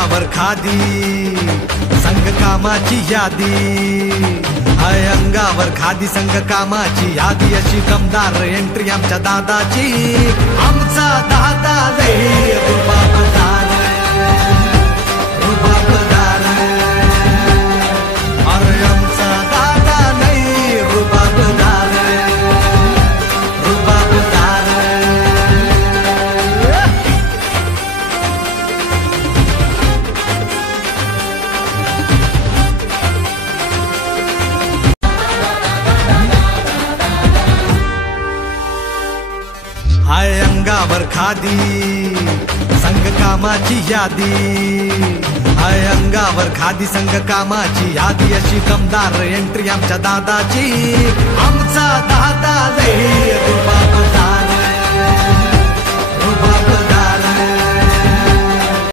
अंगावर खादी संग कामाची यादी, हाय अंगावर खादी संग कामाची यादी, अशी दमदार एंट्री आमच्या दादाची. आमचा दादा लई रुबाबदार, रुबाबदार, अरे आमचा दादा लई रुबाबदार, रुबाबदार. हाय अंगावर खादी संग कामाची यादी, हाय अंगावर खादी संग कामाची यादी, अशी दमदार एंट्री आमच्या दादाची. आमचा दादा लई रुबाबदार.